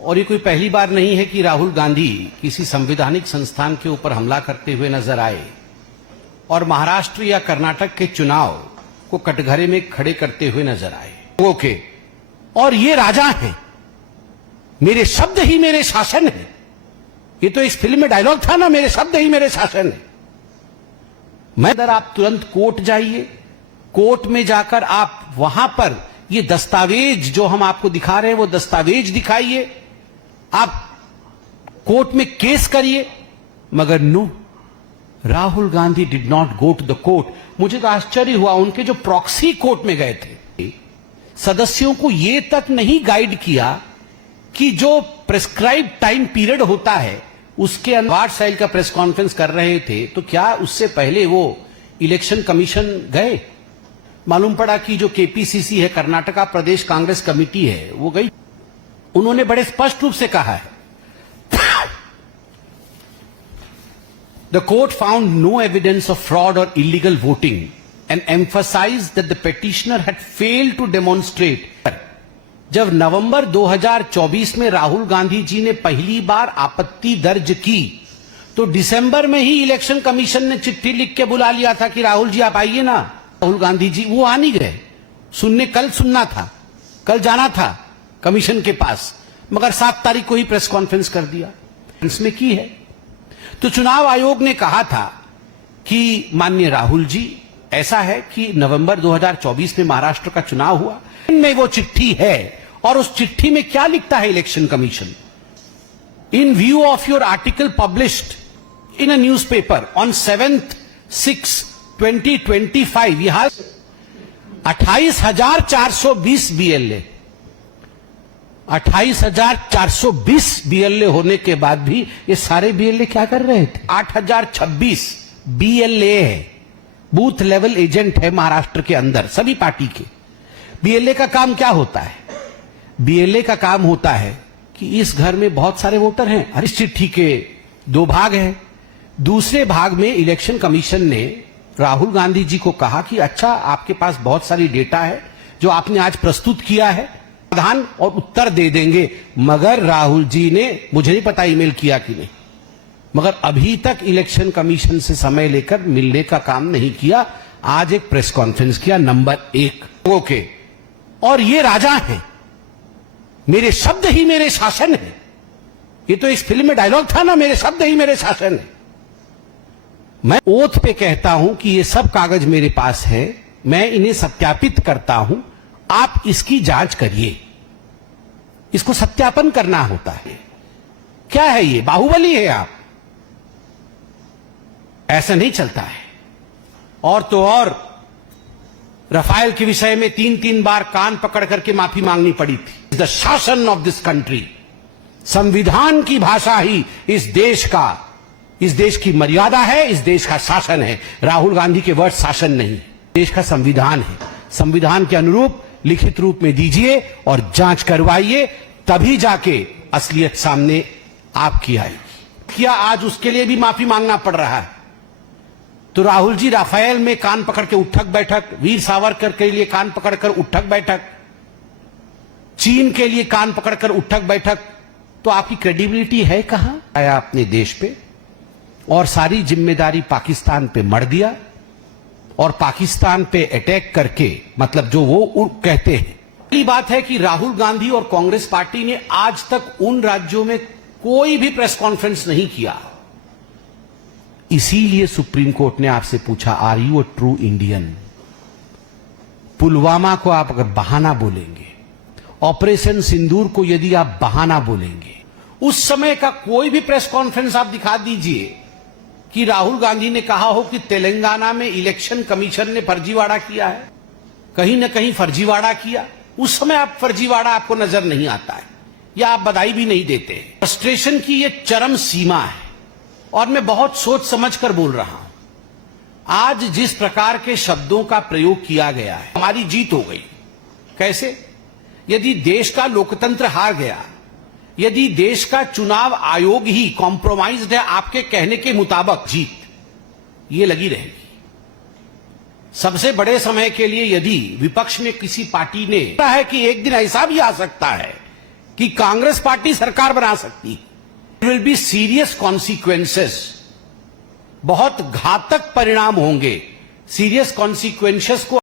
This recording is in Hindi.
और ये कोई पहली बार नहीं है कि राहुल गांधी किसी संवैधानिक संस्थान के ऊपर हमला करते हुए नजर आए और महाराष्ट्र या कर्नाटक के चुनाव को कटघरे में खड़े करते हुए नजर आए। ओके, और ये राजा हैं, मेरे शब्द ही मेरे शासन है। ये तो इस फिल्म में डायलॉग था ना, मेरे शब्द ही मेरे शासन है। मैं अगर आप तुरंत कोर्ट जाइए, कोर्ट में जाकर आप वहां पर ये दस्तावेज जो हम आपको दिखा रहे हैं वो दस्तावेज दिखाइए, आप कोर्ट में केस करिए, मगर no, Rahul Gandhi did not go to the court. मुझे तो आश्चर्य हुआ, उनके जो प्रॉक्सी कोर्ट में गए थे सदस्यों को यह तक नहीं गाइड किया कि जो प्रेस्क्राइब टाइम पीरियड होता है उसके अंदर 8 साल का प्रेस कॉन्फ्रेंस कर रहे थे, तो क्या उससे पहले वो इलेक्शन कमीशन गए? मालूम पड़ा कि जो केपीसीसी है, कर्नाटका प्रदेश कांग्रेस कमेटी है, वो गई। उन्होंने बड़े स्पष्ट रूप से कहा है, the court found no evidence of fraud और illegal voting and emphasised that the petitioner had failed to demonstrate. जब नवंबर 2024 में राहुल गांधी जी ने पहली बार आपत्ति दर्ज की तो दिसंबर में ही इलेक्शन कमीशन ने चिट्ठी लिख के बुला लिया था कि राहुल जी आप आइए ना। राहुल गांधी जी वो आ नहीं गए सुनने, कल सुनना था, कल जाना था कमीशन के पास, मगर 7 तारीख को ही प्रेस कॉन्फ्रेंस कर दिया। इसमें की है तो चुनाव आयोग ने कहा था कि माननीय राहुल जी, ऐसा है कि नवंबर 2024 में महाराष्ट्र का चुनाव हुआ, इनमें वो चिट्ठी है और उस चिट्ठी में क्या लिखता है election commission? In view of your article published in a newspaper on 7/6/2025 यहां 28,420 बीएलए, 28,420 बीएलए होने के बाद भी ये सारे बीएलए क्या कर रहे थे? 8,026 बीएलए है, बूथ लेवल एजेंट है महाराष्ट्र के अंदर सभी पार्टी के। बीएलए का काम क्या होता है? बीएलए का काम होता है कि इस घर में बहुत सारे वोटर हैं, इस चिट्ठी के 2 भाग हैं। दूसरे भाग में इलेक्शन कमीशन ने राहुल गांधी जी को कहा कि अच्छा, आपके पास बहुत सारी डेटा है जो आपने आज प्रस्तुत किया है, समाधान और उत्तर दे देंगे। मगर राहुल जी ने, मुझे नहीं पता ईमेल किया कि नहीं, मगर अभी तक इलेक्शन कमीशन से समय लेकर मिलने का काम नहीं किया। आज एक प्रेस कॉन्फ्रेंस किया, नंबर 1। ओके, और ये राजा हैं, मेरे शब्द ही मेरे शासन है। ये तो इस फिल्म में डायलॉग था ना, मेरे शब्द ही मेरे शासन है। मैं ओथ पे कहता हूं कि ये सब कागज मेरे पास है, मैं इन्हें सत्यापित करता हूं, आप इसकी जांच करिए। इसको सत्यापन करना होता है। क्या है ये? बाहुबली है आप? ऐसा नहीं चलता है। और तो और रफाल के विषय में 3-3 बार कान पकड़ करके माफी मांगनी पड़ी थी। द शासन ऑफ दिस कंट्री, संविधान की भाषा ही इस देश की मर्यादा है, इस देश का शासन है। राहुल गांधी के वर्ड शासन नहीं, देश का संविधान है। संविधान के अनुरूप लिखित रूप में दीजिए और जांच करवाइए, तभी जाके असलियत सामने आपकी आएगी। क्या आज उसके लिए भी माफी मांगना पड़ रहा है? तो राहुल जी राफेल में कान पकड़ के उठक बैठक, वीर सावरकर के लिए कान पकड़कर उठक बैठक, चीन के लिए कान पकड़कर उठक बैठक, तो आपकी क्रेडिबिलिटी है कहां? आया अपने देश पे और सारी जिम्मेदारी पाकिस्तान पे मर दिया और पाकिस्तान पे अटैक करके, मतलब जो वो कहते हैं। पहली बात है कि राहुल गांधी और कांग्रेस पार्टी ने आज तक उन राज्यों में कोई भी प्रेस कॉन्फ्रेंस नहीं किया। इसीलिए सुप्रीम कोर्ट ने आपसे पूछा, are you a true Indian? Pulwama को आप अगर बहाना बोलेंगे, ऑपरेशन सिंदूर को यदि आप बहाना बोलेंगे, उस समय का कोई भी प्रेस कॉन्फ्रेंस आप दिखा दीजिए कि राहुल गांधी ने कहा हो कि तेलंगाना में इलेक्शन कमीशन ने फर्जीवाड़ा किया है, कहीं ना कहीं फर्जीवाड़ा किया। उस समय आप फर्जीवाड़ा आपको नजर नहीं आता है या आप बधाई भी नहीं देते। फ्रस्ट्रेशन की ये चरम सीमा है और मैं बहुत सोच समझ कर बोल रहा हूं। आज जिस प्रकार के शब्दों का प्रयोग किया गया है, हमारी जीत हो गई। कैसे? यदि देश का लोकतंत्र हार गया, यदि देश का चुनाव आयोग ही कॉम्प्रोमाइज्ड है आपके कहने के मुताबिक, जीत ये लगी रहेगी। सबसे बड़े समय के लिए यदि विपक्ष में किसी पार्टी ने कहा है कि एक दिन ऐसा भी आ सकता है कि कांग्रेस पार्टी सरकार बना सकती है। विल बी सीरियस कॉन्सिक्वेंसेस, बहुत घातक परिणाम होंगे। सीरियस कॉन्सिक्वेंसेस को